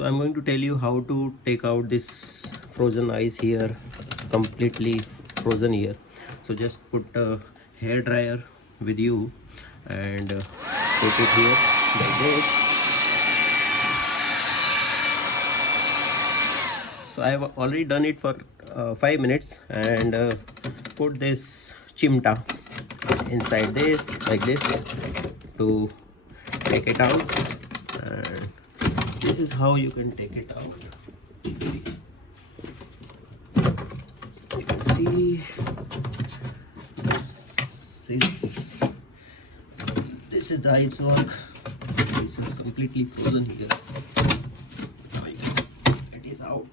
So I'm going to tell you how to take out this frozen ice here, completely frozen here. So just put a hair dryer with you and put it here like this. So I have already done it for 5 minutes, and put this chimta inside this like this to take it out, and this is how you can take it out. You can see this is the iceberg. This is completely frozen here. Now you can, it is out.